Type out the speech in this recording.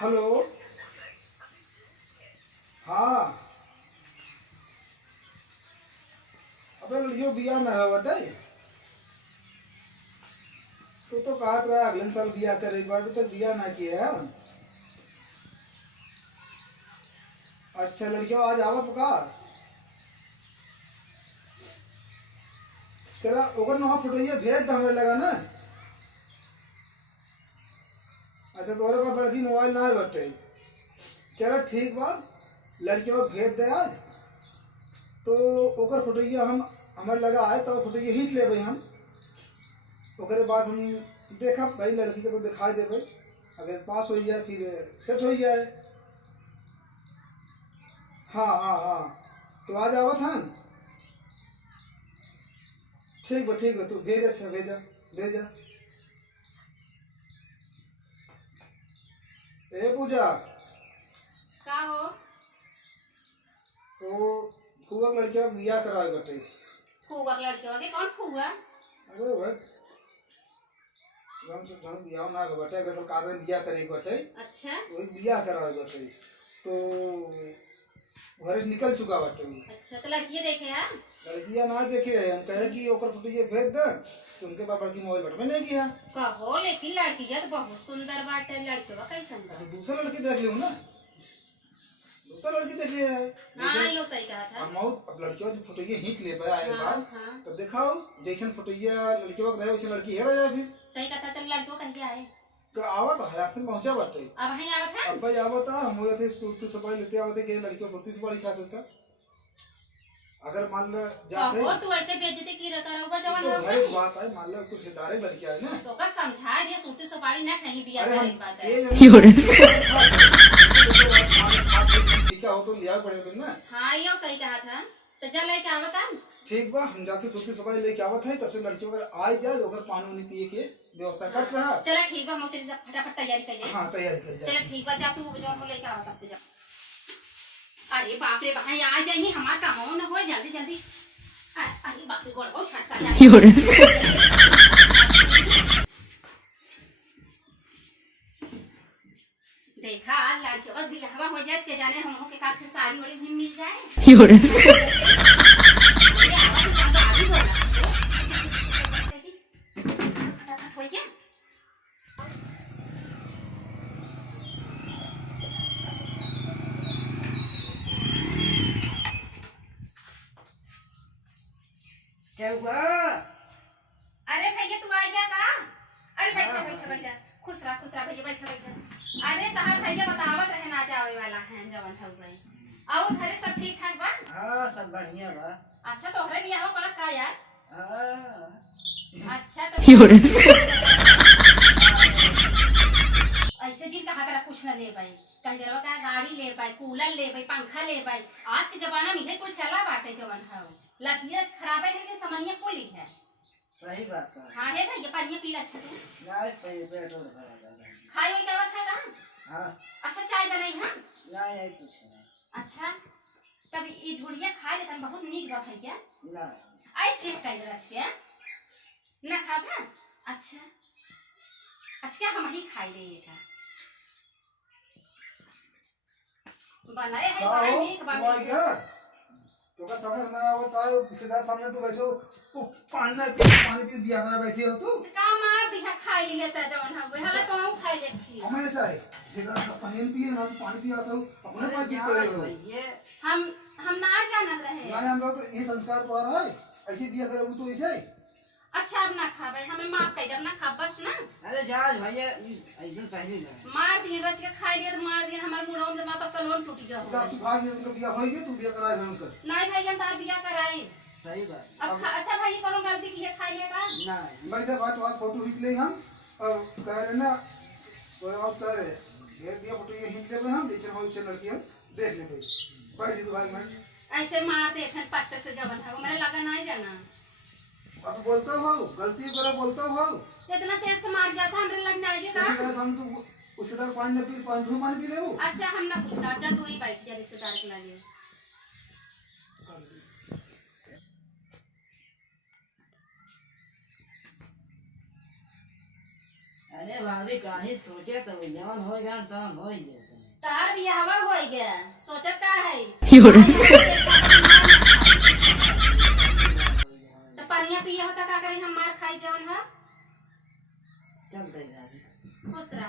Hello. हाँ। अबे लड़कियों बिया ना है बटे। तू तो कहत रहा अगले साल बिया करे, एक बार तो बिया ना किया यार। अच्छा लड़कियों आज आवा पुकार। चला ओकर नहा फोटोइया भेज दे हमें लगा ना। अच्छा तोरे पास बड़ी मोबाइल ना है बटे। चलो ठीक बा, लड़कियों को भेज दे आज। तो ओकर फोटोइया हम हमारे लगा आए तो फोटोइया खींच ले भाई हम। ओकरे बाद हम देखा भाई लड़की के तो दिखाई दे भाई, अगर पास हो जाए फिर सेट हो जाए। हाँ हाँ हाँ, तो आज आवत हन। ठीक बा तू भेज। अच्छा भेजा भेजा। ए पूजा। का हो? तो फुआ लड़किया बिया कराए बटे। फूगा के लड़के होगे? कौन फूगा? अरे भाई हम सब जन बिया ना बटे, अगर सरकार ने बिया करे बटे। अच्छा वही बिया कराए बटे तो घर निकल चुका बटे। अच्छा, तो लड़की देखे है? लड़कियां ना देखे है, हम कहे कि ओकर फोटो ये भेज दे तो उनके पास बड़की मोबाइल बटवे नहीं किया। कहो लेकिन लड़की तो बहुत सुंदर बाटे। लड़के कैसन बा? तो दूसरा लड़की देख लियो ना, दूसरा लड़की देख लिया है। हाँ यो सही कहा था। अब लड़कियों की फोटो ये खींच ले पाया एक बार। हाँ। तो दिखाओ जैसन फोटो ये लड़कियों का वैसे लड़की है रहा फिर। सही कहा था। तो लड़कों कहीं आए? तो आवा तो हरासन पहुंचा बाटे। अब वहीं आवत है? अब भाई आवा था हम हो जाते सुरती सफाई लेते आवते कि लड़कियों सुरती सफाई खाते होता। अगर मान लो जाते कहो तू ऐसे बेइज्जती की रहता रहोगा जवान तो हो घर की बात है, मान लो तू सितारे लड़की है ना तो का समझा दिया सूती सुपारी ना कहीं भी अरे ऐसा हम एक बात है। क्या हो तो लिया पड़ेगा ना। हाँ यो सही कहा था। तो चल लेके आवत है। ठीक बा, हम जाते सूती सफाई लेके आवत है, तब से लड़कियों अगर आ जाए अगर पानी वानी पिए के व्यवस्था कर रहा। चलो ठीक बा, हम चल फटाफट तैयारी कर ले। हाँ तैयारी कर जा। चलो ठीक बा, जा तू जो हो लेके आओ तब से जा। अरे बाप रे भाई आ जाइए, हमारा काम न हो जल्दी जल्दी। अरे बाप रे गोड़ बहुत छटका जा। देखा लड़के बस भी हवा हो जाए के जाने हम के काट के साड़ी वाड़ी भी मिल जाए। हो गया। क्या हुआ? अरे भैया तू आ गया का? अरे बैठा बैठा बैठा, खुश रहा भैया, बैठा बैठा। अरे तहार भैया बतावत रहे ना जावे वाला है जवन हो गई। और घरे सब ठीक ठाक बा? हाँ सब बढ़िया बा। अच्छा तोहरे बियाह पड़त का यार? हाँ। अच्छा तो ऐसे जिन कहा करा कुछ न ले भाई, कहीं देरवा का गाड़ी ले भाई, कूलर ले भाई, पंखा ले भाई। आज के जमाना में इहे कुछ चला बाटे जवन है। लड़कियां खराब है लेकिन समनिया कुली है। सही बात कहा। हाँ है भैया, पानी पी अच्छा तू। नहीं सही पेट और भरा जाता है। खाई हुई क्या बात है का? हाँ। अच्छा चाय बनाई है? नहीं कुछ नहीं। अच्छा तब ये ढोलिया खा ले तन बहुत नीक बा भैया। नहीं। आई चेक कर रहा छिया ना खाबा। अच्छा अच्छा हम ही खाई ले ये का बनाए है बड़ा नीक बा। तो का समझ ना आवता है, रिश्तेदार सामने तो बैठो वो पानी पी बिया करा बैठी हो तू। का मार दिया खाई लिए त जवन हवे हला तो हम खाई ले खी। हमें चाहे रिश्तेदार का पानी पिए ना तो पानी पिया था अपने पास पी करे हो। ये हम ना जानत रहे। ना जानता तो ये संस्कार तो आ रहा है, ऐसे बिया करे तो ऐसे। अच्छा अब ना खाबे, हमें माफ कर दे ना खा बस ना। अरे जा भैया ऐसे पहले ना मार दिए रच के खाई लिए तो मार दिए हमार मुंह में माता का लोन टूट गया जा हो। तू भाग ये उनका बिया होई तू बिया कराए उनका। नहीं भैया तार बिया कराई। सही बात। अब अच्छा भाई करो गलती की है खाई ले का। नहीं बैठे बात बात फोटो खींच ले हम और कह रहे ना कोई और कह रहे ये दिया फोटो ये खींच ले हम जैसे हो से लड़की हम देख ले भाई बैठ जी तो भाई मैं ऐसे मार दे फिर पट्टे से जवन है मेरे लगा नहीं जाना। अब बोलता हो गलती करो बोलता हो इतना तेज से मार जाता हमरे लग नहीं उसी का। तरह हम तो उसी तरह पानी न पी पानी धूल पानी पी ले वो। अच्छा हम ना कुछ कर जा, तू ही बैठ जा रिश्तेदार के लगे। अरे भाभी काहे सोचे तो जवान हो जान तवन हो ही जाए तार भी हवा हो गया सोचत का है तो पानिया पिए होता का करे हम मार खाई जवन है चल दे भाभी खुश रहा।